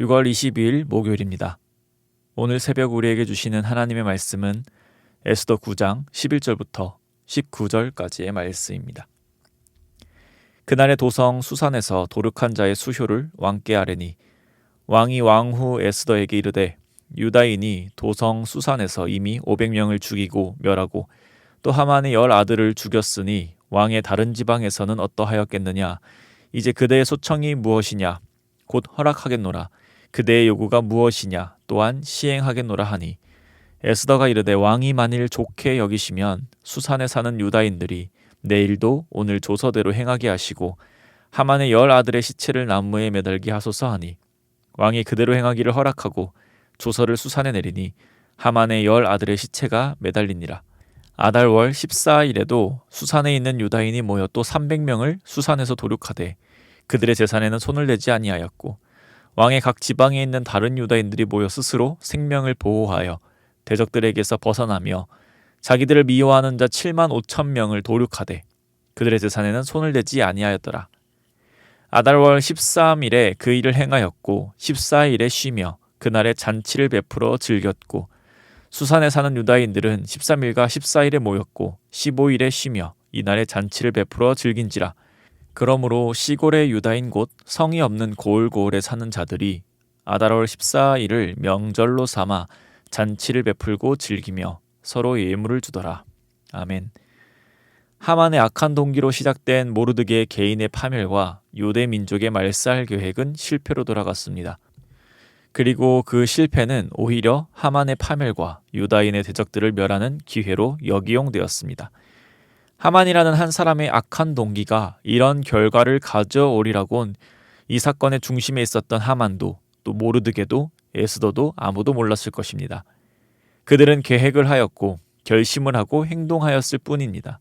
6월 22일 목요일입니다. 오늘 새벽 우리에게 주시는 하나님의 말씀은 에스더 9장 11절부터 19절까지의 말씀입니다. 그날의 도성 수산에서 도륙한 자의 수효를 왕께 아뢰니 왕이 왕후 에스더에게 이르되 유다인이 도성 수산에서 이미 500명을 죽이고 멸하고 또 하만의 10 아들을 죽였으니 왕의 다른 지방에서는 어떠하였겠느냐. 이제 그대의 소청이 무엇이냐. 곧 허락하겠노라. 그대의 요구가 무엇이냐. 또한 시행하겠노라 하니 에스더가 이르되 왕이 만일 좋게 여기시면 수산에 사는 유다인들이 내일도 오늘 조서대로 행하게 하시고 하만의 10 아들의 시체를 나무에 매달게 하소서 하니 왕이 그대로 행하기를 허락하고 조서를 수산에 내리니 하만의 10 아들의 시체가 매달리니라. 아달월 14일에도 수산에 있는 유다인이 모여 또 300명을 수산에서 도륙하되 그들의 재산에는 손을 대지 아니하였고 왕의 각 지방에 있는 다른 유다인들이 모여 스스로 생명을 보호하여 대적들에게서 벗어나며 자기들을 미워하는 자 7만 5천 명을 도륙하되 그들의 재산에는 손을 대지 아니하였더라. 아달월 13일에 그 일을 행하였고 14일에 쉬며 그날에 잔치를 베풀어 즐겼고 수산에 사는 유다인들은 13일과 14일에 모였고 15일에 쉬며 이날에 잔치를 베풀어 즐긴지라. 그러므로 시골의 유다인 곧 성이 없는 고을고을에 사는 자들이 아달월 14일을 명절로 삼아 잔치를 베풀고 즐기며 서로 예물을 주더라. 아멘. 하만의 악한 동기로 시작된 모르드게의 개인의 파멸과 유대 민족의 말살 계획은 실패로 돌아갔습니다. 그리고 그 실패는 오히려 하만의 파멸과 유다인의 대적들을 멸하는 기회로 역이용되었습니다. 하만이라는 한 사람의 악한 동기가 이런 결과를 가져오리라곤 이 사건의 중심에 있었던 하만도 또 모르드게도 에스더도 아무도 몰랐을 것입니다. 그들은 계획을 하였고 결심을 하고 행동하였을 뿐입니다.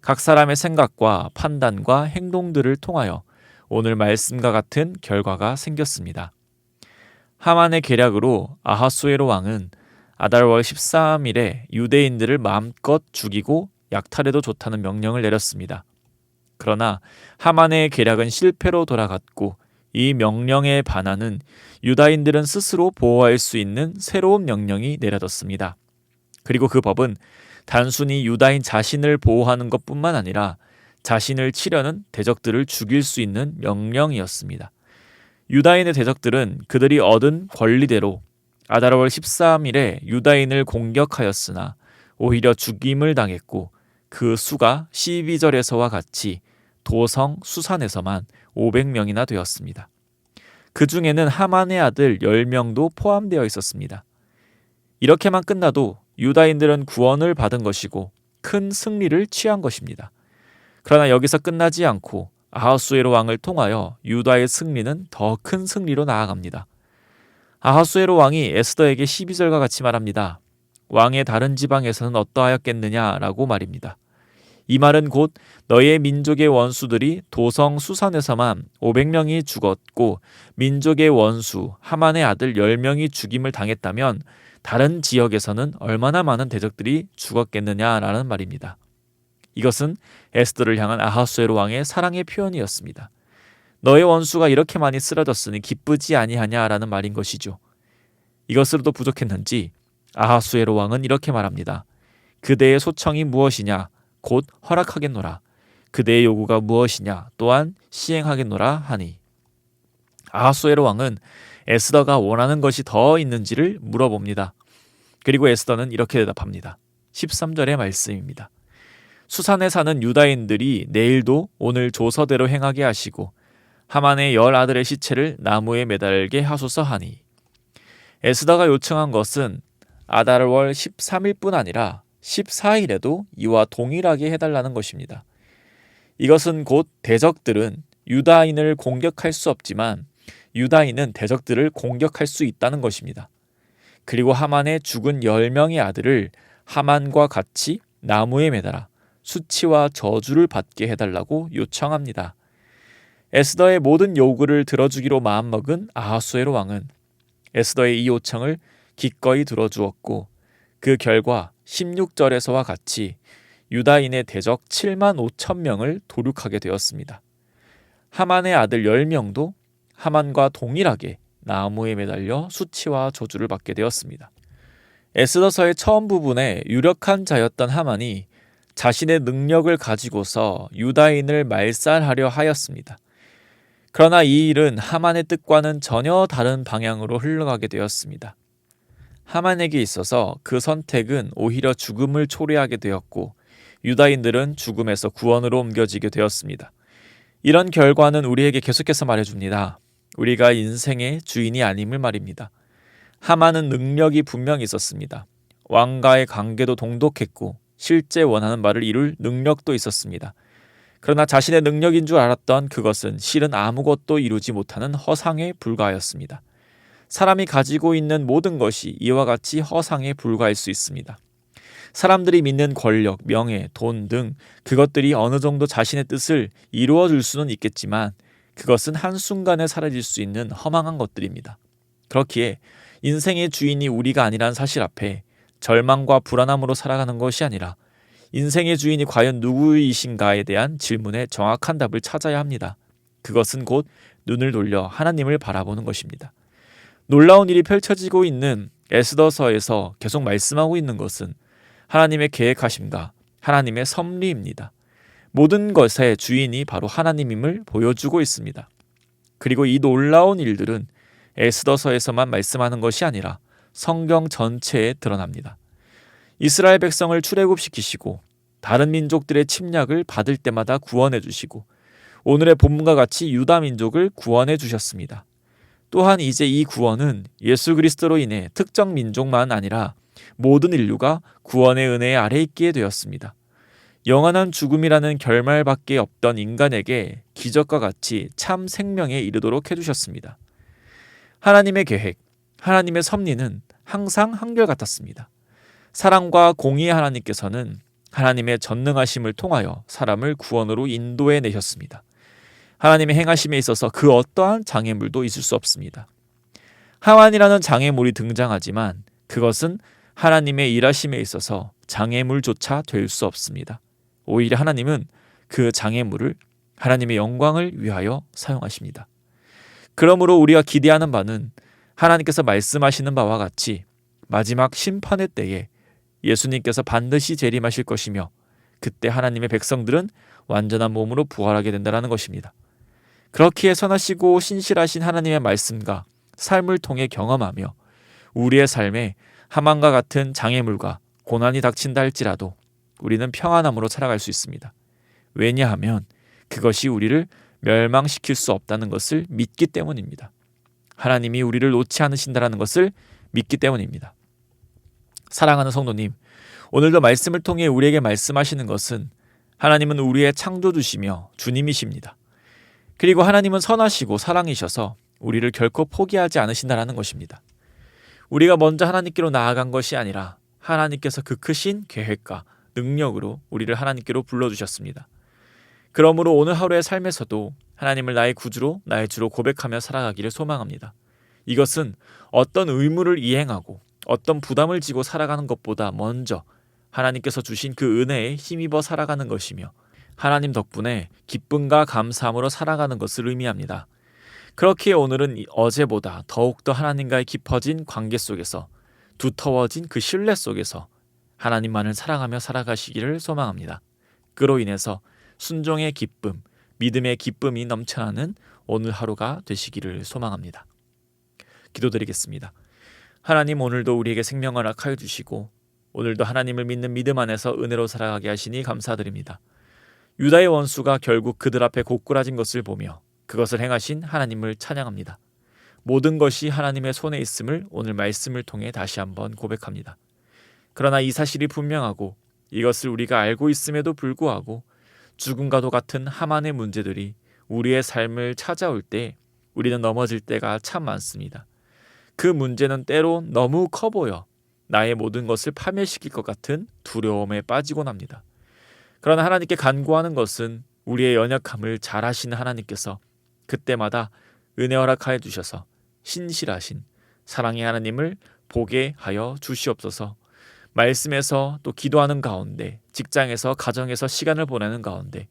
각 사람의 생각과 판단과 행동들을 통하여 오늘 말씀과 같은 결과가 생겼습니다. 하만의 계략으로 아하수에로 왕은 아달월 13일에 유대인들을 마음껏 죽이고 약탈해도 좋다는 명령을 내렸습니다. 그러나 하만의 계략은 실패로 돌아갔고 이 명령에 반하는 유다인들은 스스로 보호할 수 있는 새로운 명령이 내려졌습니다. 그리고 그 법은 단순히 유다인 자신을 보호하는 것뿐만 아니라 자신을 치려는 대적들을 죽일 수 있는 명령이었습니다. 유다인의 대적들은 그들이 얻은 권리대로 아달월 13일에 유다인을 공격하였으나 오히려 죽임을 당했고 그 수가 12절에서와 같이 도성 수산에서만 500명이나 되었습니다. 그 중에는 하만의 아들 10명도 포함되어 있었습니다. 이렇게만 끝나도 유다인들은 구원을 받은 것이고 큰 승리를 취한 것입니다. 그러나 여기서 끝나지 않고 아하수에로 왕을 통하여 유다의 승리는 더 큰 승리로 나아갑니다. 아하수에로 왕이 에스더에게 12절과 같이 말합니다. 왕의 다른 지방에서는 어떠하였겠느냐라고 말입니다. 이 말은 곧 너의 민족의 원수들이 도성 수산에서만 500명이 죽었고 민족의 원수 하만의 아들 10명이 죽임을 당했다면 다른 지역에서는 얼마나 많은 대적들이 죽었겠느냐라는 말입니다. 이것은 에스더를 향한 아하수에로 왕의 사랑의 표현이었습니다. 너의 원수가 이렇게 많이 쓰러졌으니 기쁘지 아니하냐라는 말인 것이죠. 이것으로도 부족했는지 아하수에로 왕은 이렇게 말합니다. 그대의 소청이 무엇이냐? 곧 허락하겠노라. 그대의 요구가 무엇이냐? 또한 시행하겠노라 하니. 아하수에로 왕은 에스더가 원하는 것이 더 있는지를 물어봅니다. 그리고 에스더는 이렇게 대답합니다. 13절의 말씀입니다. 수산에 사는 유다인들이 내일도 오늘 조서대로 행하게 하시고 하만의 10 아들의 시체를 나무에 매달게 하소서 하니. 에스더가 요청한 것은 아달월 13일뿐 아니라 14일에도 이와 동일하게 해달라는 것입니다. 이것은 곧 대적들은 유다인을 공격할 수 없지만 유다인은 대적들을 공격할 수 있다는 것입니다. 그리고 하만의 죽은 10명의 아들을 하만과 같이 나무에 매달아 수치와 저주를 받게 해달라고 요청합니다. 에스더의 모든 요구를 들어주기로 마음먹은 아하수에로 왕은 에스더의 이 요청을 기꺼이 들어주었고 그 결과 16절에서와 같이 유다인의 대적 7만 5천 명을 도륙하게 되었습니다. 하만의 아들 10명도 하만과 동일하게 나무에 매달려 수치와 저주를 받게 되었습니다. 에스더서의 처음 부분에 유력한 자였던 하만이 자신의 능력을 가지고서 유다인을 말살하려 하였습니다. 그러나 이 일은 하만의 뜻과는 전혀 다른 방향으로 흘러가게 되었습니다. 하만에게 있어서 그 선택은 오히려 죽음을 초래하게 되었고 유다인들은 죽음에서 구원으로 옮겨지게 되었습니다. 이런 결과는 우리에게 계속해서 말해줍니다. 우리가 인생의 주인이 아님을 말입니다. 하만은 능력이 분명히 있었습니다. 왕과의 관계도 동독했고 실제 원하는 바를 이룰 능력도 있었습니다. 그러나 자신의 능력인 줄 알았던 그것은 실은 아무것도 이루지 못하는 허상에 불과하였습니다. 사람이 가지고 있는 모든 것이 이와 같이 허상에 불과할 수 있습니다. 사람들이 믿는 권력, 명예, 돈 등 그것들이 어느 정도 자신의 뜻을 이루어 줄 수는 있겠지만 그것은 한순간에 사라질 수 있는 허망한 것들입니다. 그렇기에 인생의 주인이 우리가 아니란 사실 앞에 절망과 불안함으로 살아가는 것이 아니라 인생의 주인이 과연 누구이신가에 대한 질문에 정확한 답을 찾아야 합니다. 그것은 곧 눈을 돌려 하나님을 바라보는 것입니다. 놀라운 일이 펼쳐지고 있는 에스더서에서 계속 말씀하고 있는 것은 하나님의 계획하심과 하나님의 섭리입니다. 모든 것의 주인이 바로 하나님임을 보여주고 있습니다. 그리고 이 놀라운 일들은 에스더서에서만 말씀하는 것이 아니라 성경 전체에 드러납니다. 이스라엘 백성을 출애굽시키시고 다른 민족들의 침략을 받을 때마다 구원해 주시고 오늘의 본문과 같이 유다 민족을 구원해 주셨습니다. 또한 이제 이 구원은 예수 그리스도로 인해 특정 민족만 아니라 모든 인류가 구원의 은혜 아래 있게 되었습니다. 영원한 죽음이라는 결말밖에 없던 인간에게 기적과 같이 참 생명에 이르도록 해주셨습니다. 하나님의 계획, 하나님의 섭리는 항상 한결같았습니다. 사랑과 공의의 하나님께서는 하나님의 전능하심을 통하여 사람을 구원으로 인도해 내셨습니다. 하나님의 행하심에 있어서 그 어떠한 장애물도 있을 수 없습니다. 하만이라는 장애물이 등장하지만 그것은 하나님의 일하심에 있어서 장애물조차 될 수 없습니다. 오히려 하나님은 그 장애물을 하나님의 영광을 위하여 사용하십니다. 그러므로 우리가 기대하는 바는 하나님께서 말씀하시는 바와 같이 마지막 심판의 때에 예수님께서 반드시 재림하실 것이며 그때 하나님의 백성들은 완전한 몸으로 부활하게 된다는 것입니다. 그렇기에 선하시고 신실하신 하나님의 말씀과 삶을 통해 경험하며 우리의 삶에 하만과 같은 장애물과 고난이 닥친다 할지라도 우리는 평안함으로 살아갈 수 있습니다. 왜냐하면 그것이 우리를 멸망시킬 수 없다는 것을 믿기 때문입니다. 하나님이 우리를 놓지 않으신다는 것을 믿기 때문입니다. 사랑하는 성도님, 오늘도 말씀을 통해 우리에게 말씀하시는 것은 하나님은 우리의 창조주시며 주님이십니다. 그리고 하나님은 선하시고 사랑이셔서 우리를 결코 포기하지 않으신다는 것입니다. 우리가 먼저 하나님께로 나아간 것이 아니라 하나님께서 그 크신 계획과 능력으로 우리를 하나님께로 불러주셨습니다. 그러므로 오늘 하루의 삶에서도 하나님을 나의 구주로 나의 주로 고백하며 살아가기를 소망합니다. 이것은 어떤 의무를 이행하고 어떤 부담을 지고 살아가는 것보다 먼저 하나님께서 주신 그 은혜에 힘입어 살아가는 것이며 하나님 덕분에 기쁨과 감사함으로 살아가는 것을 의미합니다. 그렇기에 오늘은 어제보다 더욱더 하나님과의 깊어진 관계 속에서 두터워진 그 신뢰 속에서 하나님만을 사랑하며 살아가시기를 소망합니다. 그로 인해서 순종의 기쁨, 믿음의 기쁨이 넘쳐나는 오늘 하루가 되시기를 소망합니다. 기도드리겠습니다. 하나님, 오늘도 우리에게 생명을 허락하여 주시고 오늘도 하나님을 믿는 믿음 안에서 은혜로 살아가게 하시니 감사드립니다. 유다의 원수가 결국 그들 앞에 고꾸라진 것을 보며 그것을 행하신 하나님을 찬양합니다. 모든 것이 하나님의 손에 있음을 오늘 말씀을 통해 다시 한번 고백합니다. 그러나 이 사실이 분명하고 이것을 우리가 알고 있음에도 불구하고 죽음과도 같은 하만의 문제들이 우리의 삶을 찾아올 때 우리는 넘어질 때가 참 많습니다. 그 문제는 때로 너무 커 보여 나의 모든 것을 파멸시킬 것 같은 두려움에 빠지곤 합니다. 그러나 하나님께 간구하는 것은 우리의 연약함을 잘 아시는 하나님께서 그때마다 은혜 허락하여 주셔서 신실하신 사랑의 하나님을 보게 하여 주시옵소서. 말씀에서 또 기도하는 가운데, 직장에서 가정에서 시간을 보내는 가운데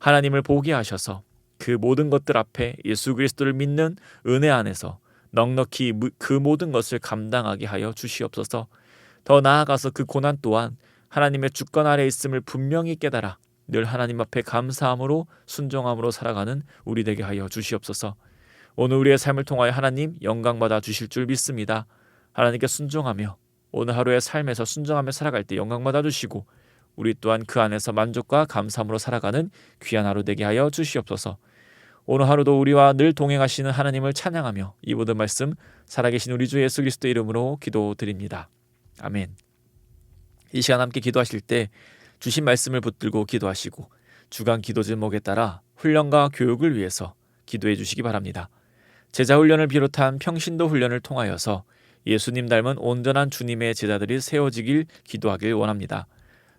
하나님을 보게 하셔서 그 모든 것들 앞에 예수 그리스도를 믿는 은혜 안에서 넉넉히 그 모든 것을 감당하게 하여 주시옵소서. 더 나아가서 그 고난 또한 하나님의 주권 아래 있음을 분명히 깨달아 늘 하나님 앞에 감사함으로 순종함으로 살아가는 우리 되게 하여 주시옵소서. 오늘 우리의 삶을 통하여 하나님 영광받아 주실 줄 믿습니다. 하나님께 순종하며 오늘 하루의 삶에서 순종하며 살아갈 때 영광받아 주시고 우리 또한 그 안에서 만족과 감사함으로 살아가는 귀한 하루 되게 하여 주시옵소서. 오늘 하루도 우리와 늘 동행하시는 하나님을 찬양하며 이 모든 말씀 살아계신 우리 주 예수 그리스도 이름으로 기도드립니다. 아멘. 이 시간 함께 기도하실 때 주신 말씀을 붙들고 기도하시고 주간 기도 제목에 따라 훈련과 교육을 위해서 기도해 주시기 바랍니다. 제자훈련을 비롯한 평신도 훈련을 통하여서 예수님 닮은 온전한 주님의 제자들이 세워지길 기도하길 원합니다.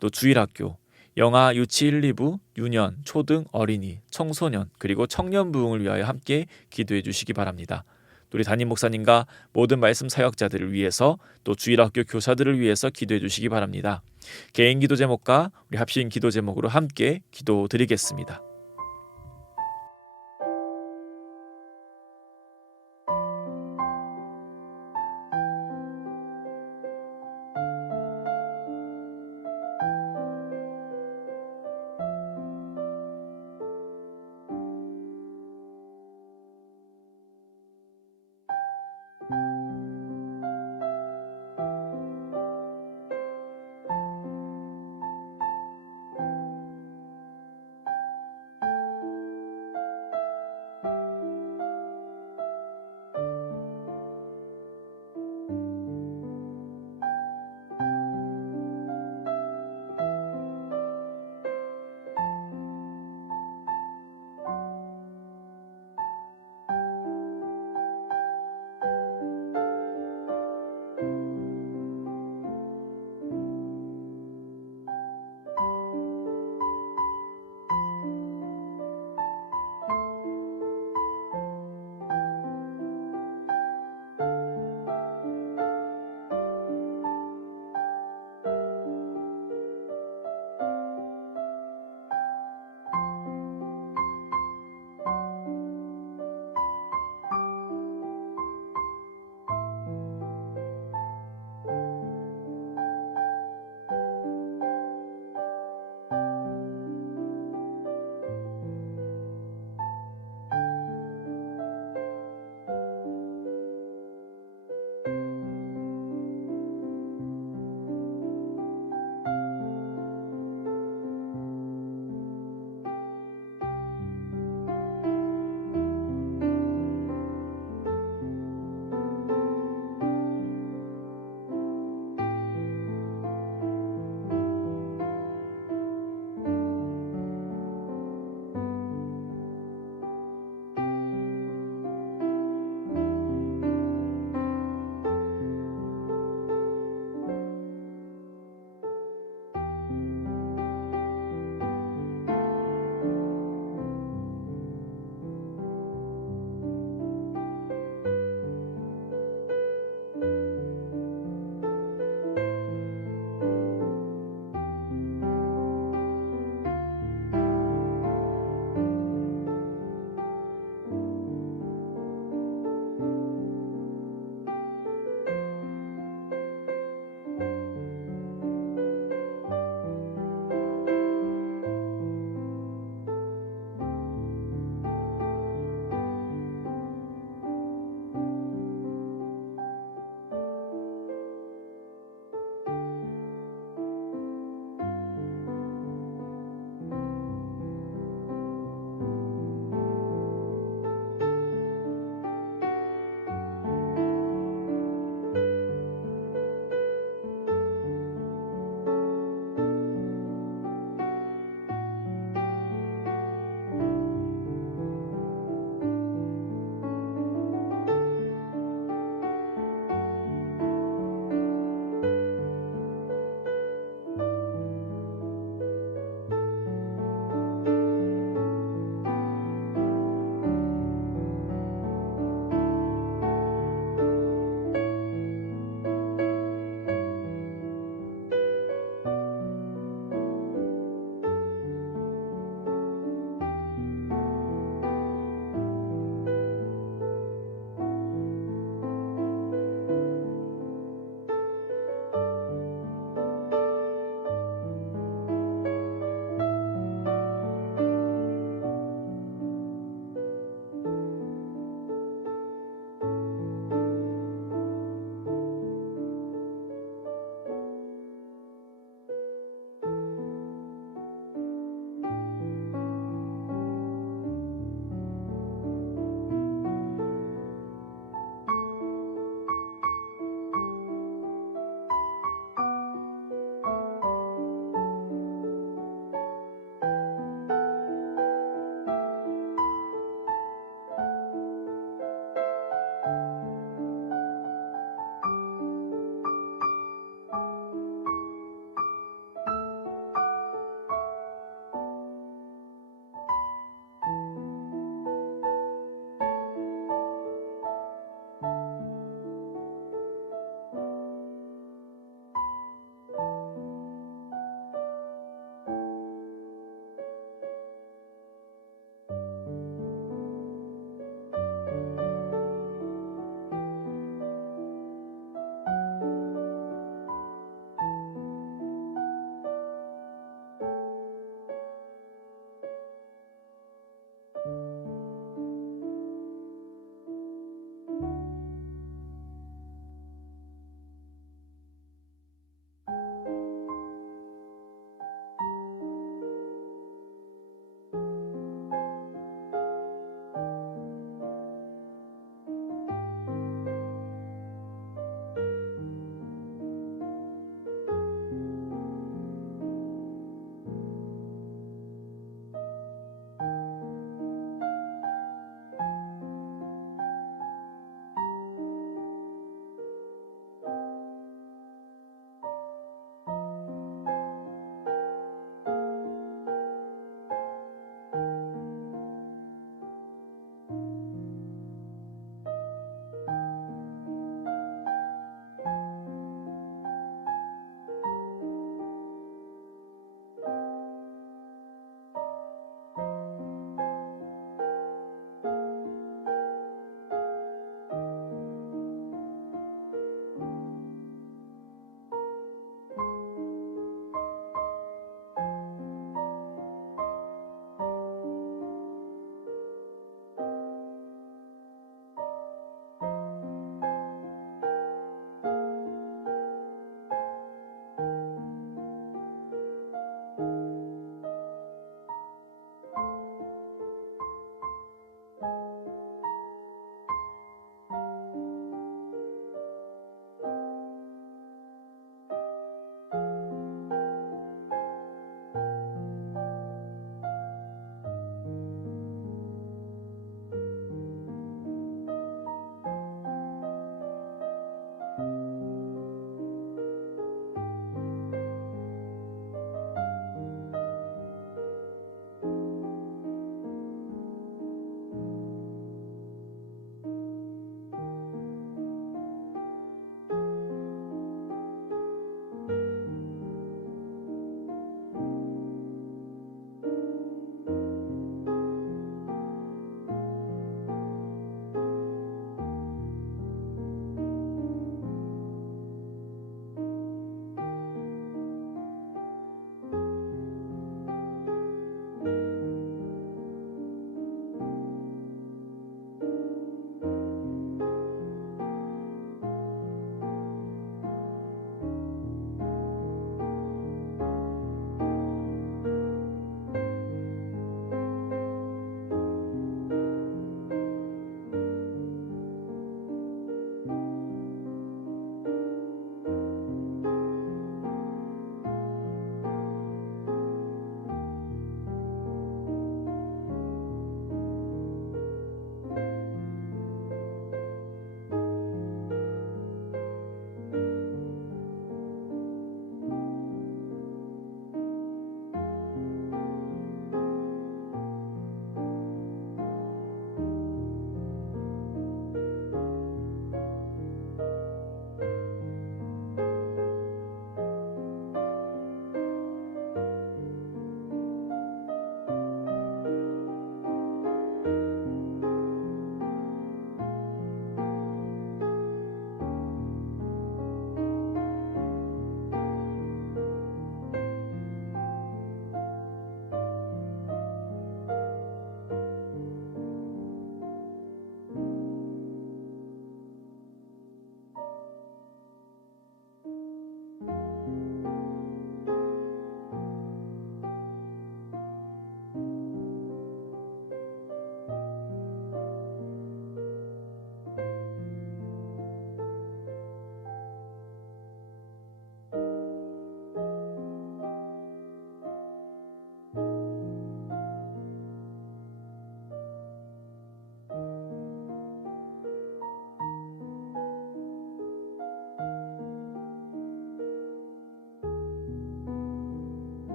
또 주일학교, 영아, 유치 1, 2부, 유년, 초등, 어린이, 청소년 그리고 청년 부흥을 위하여 함께 기도해 주시기 바랍니다. 우리 담임 목사님과 모든 말씀 사역자들을 위해서 또 주일학교 교사들을 위해서 기도해 주시기 바랍니다. 개인 기도 제목과 우리 합심 기도 제목으로 함께 기도드리겠습니다.